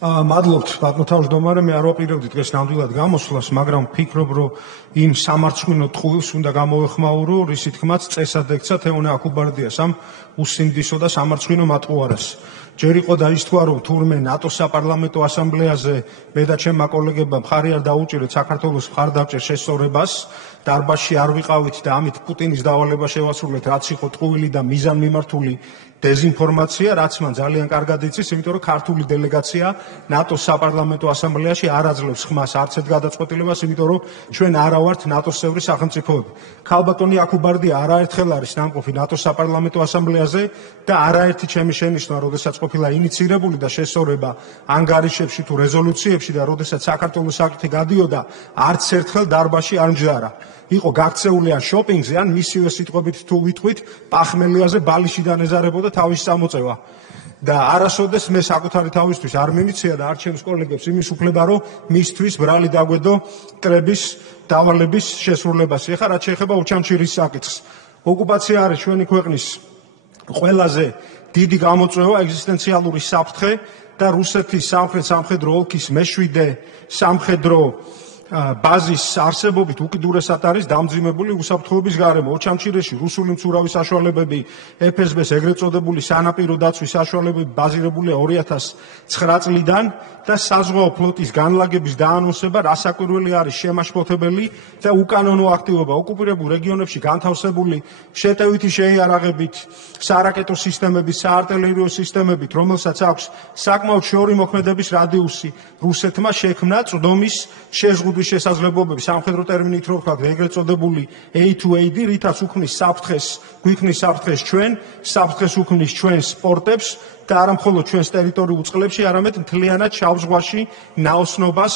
მადლობთ ბატონო თავმჯდომარე, მე არ ვაპირებდი დღეს ნამდვილად გამოსვლას, მაგრამ ვფიქრობ, რომ იმ სამარცხვინო ტყუილს უნდა გამოვეხმაურო, რისი თქმაც წესად ექცა თეონე აქუბარდიას ამ უსინდისო და სამარცხვინო მატყუარას. ჯერ იყო დაისთქვა, რომ თურმე ნატოს საპარლამენტო ასამბლეაზე მე და ჩემმა კოლეგებმა მხარი არ დაუჭირეთ საქართველოს მხარდამჭერ შესწორებას, დარბაზში არ ვიყავით და ამით პუტინის დავალება შევასრულეთ, რაც იყო ტყუილი და მიზანმიმართული დეზინფორმაცია, რაც მან ძალიან კარგად იცის, იმიტომ რომ ქართული დელეგაცია ნატოს საპარლამენტო ასამბლეაში არ აძლევს ხმას არც ერთ გადაწყვეტილებას, იმიტომ რომ ჩვენ არა ვართ ნატოს წევრი სახელმწიფოები. ქალბატონი აქუბარდია არაერთხელ არის ნამყოფი ნატოს საპარლამენტო ასამბლეაზე და არაერთი ჩემი შენიშვნა, როდესაც ყოფილა ინიცირებული და შესწორება ანგარიშებში თუ რეზოლუციებში და როდესაც საქართველოს საკითხი გადიოდა, არც ერთხელ დარბაზში არ მჯდარა. იყო გაქცეული ან შოპინგზე, ან მისივე სიტყვებით თუ ვიტყვით, პახმელიაზე ბალიში დანეზარებოდა თავის წამოწევა. და არასოდეს მე საკუთარი თავისთვის არ მიმიცია და არ ჩემს კოლეგებს იმის უფლება, რომ მისთვის ბრალი დაგვედო კრების დავალების შესრულებას. ეხლა რაც შეეხება უჩამჩირის საკითხს. ოკუპაცია არის ჩვენი ქვეყნის ყველაზე დიდი გამოწვევა, ეგზისტენციალური საფრთხე და რუსეთის სამხრეთ სამხედრო ოლქის მე-7 სამხედრო ბაზის არსებობით უკიდურესად არის დამძიმებული უსაფრთხოების გარემო. ოჩამჩირეში რუსული მცურავი საშუალებები, FSB-ს ეგრეთ წოდებული სანაპირო დაცვის საშუალებები ბაზირებულია 2009 წლიდან და საზღვაო ფლოტის განლაგების დაანონსება რასაკვირველი არის შემაშფოთებელი და უკანონო აქტივობა ოკუპირებულ რეგიონებში განთავსებული შეტევითი შეიარაღებით, სარაკეტო სისტემებით, საარტილერიო სისტემებით, რომელსაც აქვს საკმაოდ შორი მოქმედების რადიუსი, რუსეთმა შექმნა წვდომის შეზღუდვის შესაძლებლობები, სამხედრო ტერმინით რო ვთქვათ, ეგრეთ წოდებული A2AD, რითაც უქმნის საფრთხეს, გვიქმნის საფრთხეს ჩვენ, საფრთხეს უქმნის ჩვენს პორტებს და არა მხოლოდ ჩვენს ტერიტორიულ წყლებში, არამედ მთლიანად შავ ზღვაში ნაოსნობას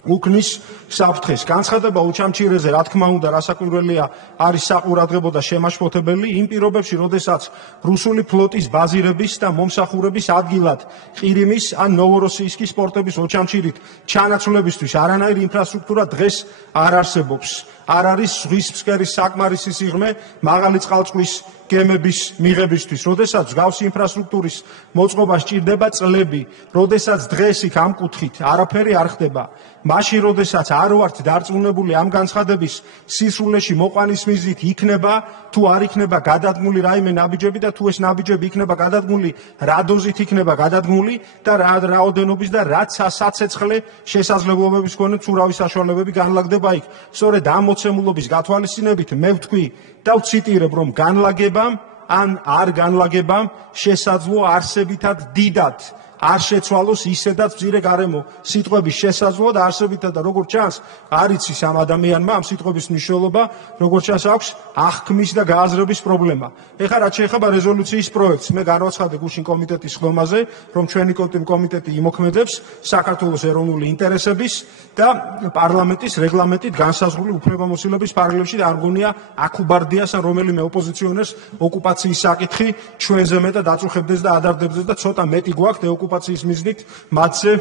უქმნის საფრთხეს. განცხადება უჩამჩირეზე, რა თქმა უნდა, რასაკვირველია, არის საყურადღებო და შემაშფოთებელი იმ პირობებში, როდესაც რუსული ფლოტის ბაზირების და მომსახურების ადგილად ყირიმის ან ნოვოროსიისკის პორტების ოჩამჩირით ჩანაცვლებისთვის არანაირი ინფრასტრუქტურა დღეს არ არსებობს. არ არის ზღვის ფსკერის საკმარისი სიღრმე მაღალი წყალწვის გემების მიღებისთვის, როდესაც მსგავსი ინფრასტრუქტურის მოწყობა სჭირდება წლები, როდესაც დღეს იქ ამ კუთხით არაფერი არ ხდება, მაშინ როდესაც არ ვართ დარწმუნებული ამ განცხადების სისრულეში მოყვანის მიზნით იქნება თუ არ იქნება გადადგმული რაიმე ნაბიჯები და თუ ეს ნაბიჯები იქნება გადადგმული, რა დოზით იქნება გადადგმული და რა რაოდენობის და რა საცეცხლე შესაძლებლობების მქონე მცურავი საშუალებები განლაგდება იქ. სწორედ ამ მოცემულობის გათვალისწინებით მე ვთქვი და ვციტირებ, რომ განლაგებამ ან არ განლაგებამ შესაძლო არსებითად დიდად არ შეცვალოს ისედაც მცირე გარემო სიტყვების შესაძლოა და არსებითად და როგორც ჩანს არ იცის ამ ადამიანმა ამ სიტყვების მნიშვნელობა, როგორც ჩანს აქვს აღქმის და გააზრების პრობლემა. ეხლა რაც შეეხება რეზოლუციის პროექტს, მე განვაცხადე გუშინ კომიტეტის ხდომაზე, რომ ჩვენი კომიტეტი იმოქმედებს საქართველოს ეროვნული ინტერესების და პარლამენტის რეგლამენტით განსაზღვრული უფლებამოსილების ფარგლებში და არ მგონია აქუბარდიას ან რომელიმე ოპოზიციონერს ოკუპაციის საკითხი ჩვენზე მეტად აწუხებდეს და ადარდებდეს და ცოტა მეტი გვაქვს ოკუპაციის მიზნით მათზე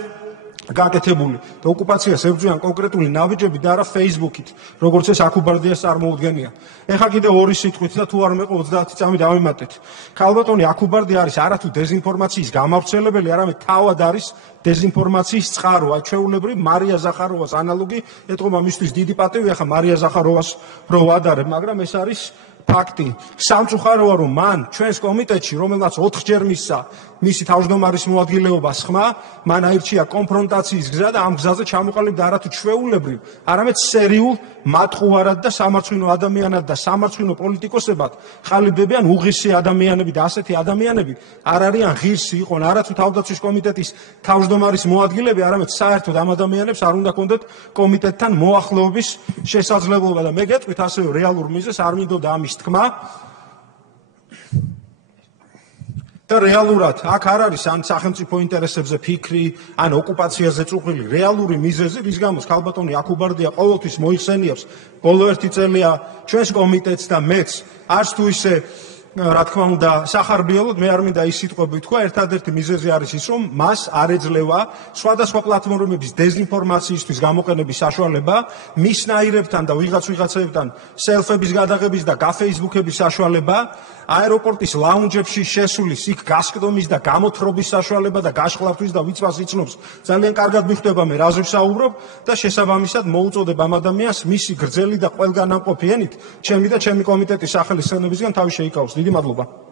გაკეთებული. და ოკუპაციას ებრძვიან კონკრეტული ნაბიჯები და არა Facebook-ით, როგორც ეს აქუბარდიას წარმოუდგენია. ეხლა კიდევ ორი სიტყვით და თუ არ მეყო 30 წამი დავიმატეთ. ქალბატონი აქუბარდია არის არათუ დეზინფორმაციის გამავრცელებელი, არამედ თავად არის დეზინფორმაციის წყარო. აი ჩვეულებრივ მარია ზახაროვას ანალოგი ეთყობა მისთვის დიდი პატივი, ახლა მარია ზახაროვას რო ვადარებ, მაგრამ ეს არის ფაქტი. სამწუხაროა, რომ მან ჩვენს კომიტეტში, რომელმაც 4-ჯერ მისცა მისი თავმჯდომარის მოადგილეობას ხმა, მან აირჩია კონფრონტაციის გზა და ამ გზაზე ჩამოყალიბდა არათუ ჩვეულებრივ, არამედ სერიულ მატყუარად და სამარცხვინო ადამიანად და სამარცხვინო პოლიტიკოსებად ყალიბდებიან უღირსი ადამიანები და ასეთი ადამიანები არ არიან ღირსი იყვნენ არათუ თავდაცვის კომიტეტის თავმჯდომარის მოადგილეები, არამედ საერთოდ ამ ადამიანებს არ უნდა ჰქონდეთ კომიტეტთან მოახლოების შესაძლებლობა და მე გეტყვით ასევე რეალურ მიზეზს არ მინდოდა ამის თქმა და რეალურად აქ არ არის ან სახელმწიფო ინტერესებზე ფიქრი, ან ოკუპაციაზე წუხილი, რეალური მიზეზი, რის გამოც ქალბატონი აქუბარდია ყოველთვის მოიხსენიებს, ბოლო 1 წელია ჩვენს კომიტეტს და მეც არც თუ ისე რა თქმა უნდა, სახარბიელოდ მე არ მინდა ის სიტყვები თქვა, ერთადერთი მიზეზი არის ის, რომ მას არ ეძლევა სხვადასხვა პლატფორმების დეზინფორმაციისთვის გამოყენების საშუალება, მისნაირებთან და ვიღაცებთან სელფების გადაღების და გაფეისბუქების საშუალება, აეროპორტის ლაუნჯებში შესulis იქ გასკდომის და გამოთხრობის საშუალება და გაშხლავთვის და ვიწვას იცნობს. ძალიან კარგად მიხვდება მე რაზე ვსაუბრობ და შესაბამისად მოუწოდებ ამ ადამიანს მისი გრძელი და ყველგან ამყოფი ენით ჩემი და ჩემი კომიტეტის სახელის ხელმებისგან თავი შეიკავოს. დიდი მადლობა.